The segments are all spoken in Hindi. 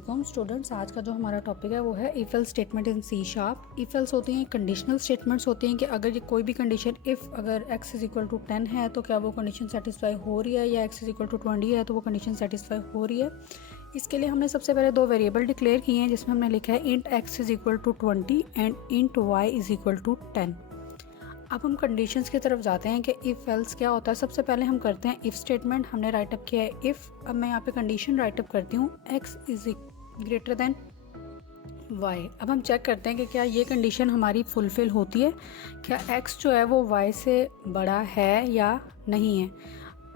वालेकुम स्टूडेंट्स। आज का जो हमारा टॉपिक है वो है if else statement in C sharp. If else होती हैं कंडीशनल स्टेटमेंट्स होती हैं कि अगर ये कोई भी कंडीशन अगर x इज इक्वल टू 10 है तो क्या वो कंडीशन सेटिस्फाई हो रही है, या x इज इक्वल टू 20 है तो वो कंडीशन सेटिस्फाई हो रही है। इसके लिए हमने सबसे पहले दो वेरिएबल डिक्लेयर किए हैं जिसमें हमने लिखा है int x is equal to 20 and int y is equal to 10। अब हम कंडीशंस की तरफ जाते हैं कि इफ़ एल्स क्या होता है। सबसे पहले हम करते हैं इफ़ स्टेटमेंट। हमने राइटअप किया है इफ़। अब मैं यहाँ पे कंडीशन राइटअप करती हूँ x is greater than y। अब हम चेक करते हैं कि क्या ये कंडीशन हमारी फुलफ़िल होती है, क्या x जो है वो y से बड़ा है या नहीं है।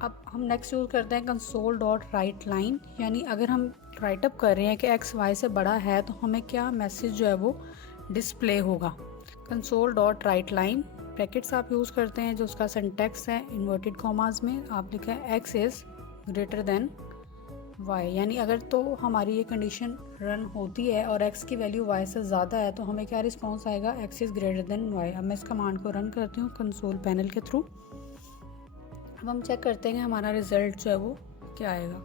अब हम नेक्स्ट यूज़ करते हैं कंसोल डॉट राइट लाइन, यानी अगर हम राइटअप कर रहे हैं कि x y से बड़ा है तो हमें क्या मैसेज जो है वो डिस्प्ले होगा। Console dot right line brackets आप यूज़ करते हैं जो उसका सिंटैक्स है इन्वर्टेड कॉमास में आप लिखा है x is greater than y, यानी अगर तो हमारी ये कंडीशन रन होती है और x की वैल्यू y से ज़्यादा है तो हमें क्या रिस्पॉन्स आएगा, x is greater than y। अब मैं इस कमांड को रन करती हूँ कंसोल पैनल के थ्रू। अब हम चेक करते हैं कि हमारा रिजल्ट जो है वो क्या आएगा।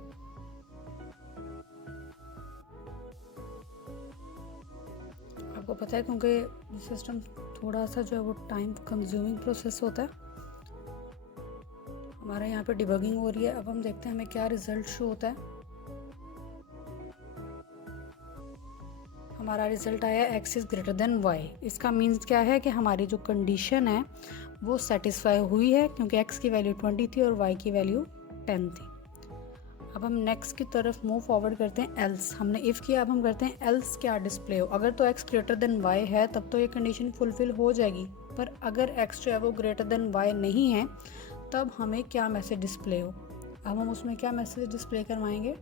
आपको पता है क्योंकि सिस्टम थोड़ा सा जो है वो टाइम कंज्यूमिंग प्रोसेस होता है। हमारा यहाँ पे डिबगिंग हो रही है। अब हम देखते हैं हमें क्या रिजल्ट शो होता है। हमारा रिजल्ट आया x is greater than y। इसका मीन्स क्या है कि हमारी जो कंडीशन है वो सेटिस्फाई हुई है क्योंकि x की वैल्यू 20 थी और y की वैल्यू 10 थी। अब हम नेक्स्ट की तरफ मूव फॉरवर्ड करते हैं एल्स। हमने इफ़ किया, अब हम करते हैं एल्स क्या डिस्प्ले हो। अगर तो x ग्रेटर देन y है तब तो ये कंडीशन फुलफिल हो जाएगी, पर अगर x जो है वो ग्रेटर देन y नहीं है तब हमें क्या मैसेज डिस्प्ले हो। अब हम उसमें क्या मैसेज डिस्प्ले करवाएंगे,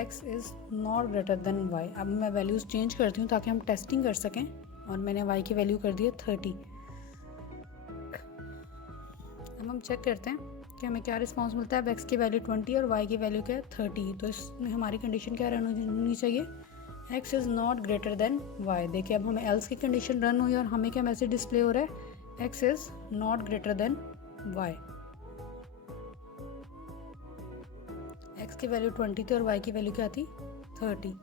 x is not greater than y। अब मैं वैल्यूज़ चेंज करती हूँ ताकि हम टेस्टिंग कर सकें, और मैंने y की वैल्यू कर दी है 30। अब हम चेक करते हैं कि हमें क्या रिस्पांस मिलता है। अब x की वैल्यू 20 और y की वैल्यू क्या है 30, तो इसमें हमारी कंडीशन क्या रन होनी चाहिए, x is not greater than y। देखिए अब हमें एल्स की कंडीशन रन हुई और हमें क्या मैसेज डिस्प्ले हो रहा है, x is not greater than y। x की वैल्यू 20 थी और y की वैल्यू क्या थी 30।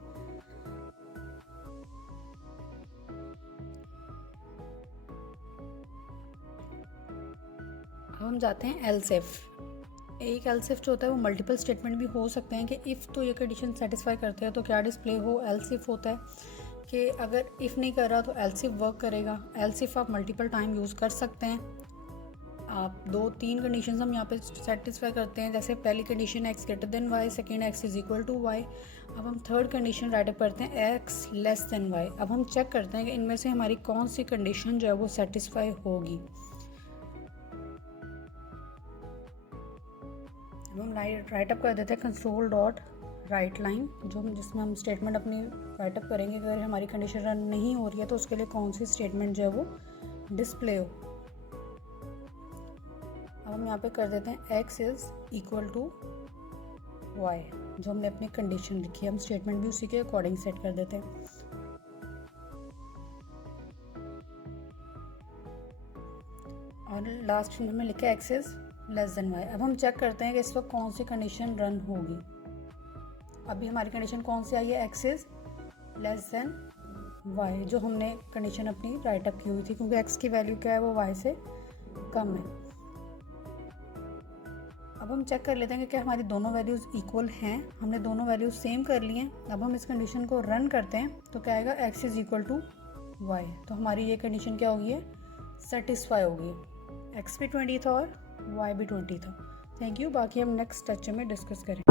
अब हम जाते हैं एल्स इफ। एक एल्स इफ जो होता है वो मल्टीपल स्टेटमेंट भी हो सकते हैं कि इफ़ तो ये कंडीशन सेटिस्फाई करते हैं तो क्या डिस्प्ले हो। एल्स इफ होता है कि अगर इफ़ नहीं कर रहा तो एल्स इफ वर्क करेगा। एल्स इफ आप मल्टीपल टाइम यूज़ कर सकते हैं। आप 2-3 कंडीशन हम यहाँ पे सेटिस्फाई करते हैं। जैसे पहली condition x greater than y, second x is equal to y। अब हम थर्ड कंडीशन राइटअप करते हैं x लेस देन y। अब हम चेक करते हैं कि इनमें से हमारी कौन सी कंडीशन जो है वो सेटिस्फाई होगी। अब हम राइटअप कर देते हैं कंसोल डॉट राइट लाइन, जिसमें हम स्टेटमेंट अपनी राइटअप करेंगे अगर हमारी कंडीशन रन नहीं हो रही है तो उसके लिए कौन सी स्टेटमेंट जो है वो डिस्प्ले हो। अब हम यहाँ पे कर देते हैं x is equal to y, जो हमने अपनी कंडीशन लिखी है। हम स्टेटमेंट भी उसी के अकॉर्डिंग सेट कर देते हैं। और लास्ट में हमने लिखा है x is less than y। अब हम चेक करते हैं कि इस वक्त कौन सी कंडीशन रन होगी। अभी हमारी कंडीशन कौन सी आई है, x is less than y, जो हमने कंडीशन अपनी राइटअप की हुई थी क्योंकि x की वैल्यू क्या है वो y से कम है। अब हम चेक कर लेते हैं कि क्या हमारी दोनों वैल्यूज़ इक्वल हैं। हमने दोनों वैल्यूज़ सेम कर ली हैं। अब हम इस कंडीशन को रन करते हैं तो क्या आएगा, x is equal to y। तो हमारी ये कंडीशन क्या होगी है, सेटिस्फाई होगी। x भी 20 था और y भी 20 था। Thank you. बाकी हम नेक्स्ट लेक्चर में डिस्कस करें।